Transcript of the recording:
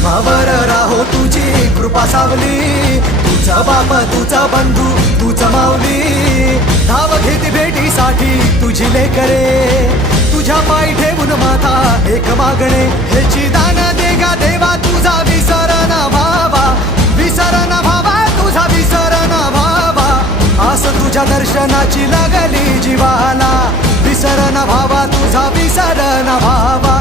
जमावर राहो तुझी कृपा सावली, तुझा बाप तुझा बंधू तुझा माऊली, धाव घेती भेटीसाठी तुझी लेकरे, तुझ्या पायी ठेवून माथा एक मागणे, ह्याची दान दे गा देवा तुझा विसर ना भावा, विसर ना भावा तुझा विसर ना भावा, आस तुझ्या दर्शनाची लागली जीवाला, विसर ना भावा तुझा विसर ना भावा.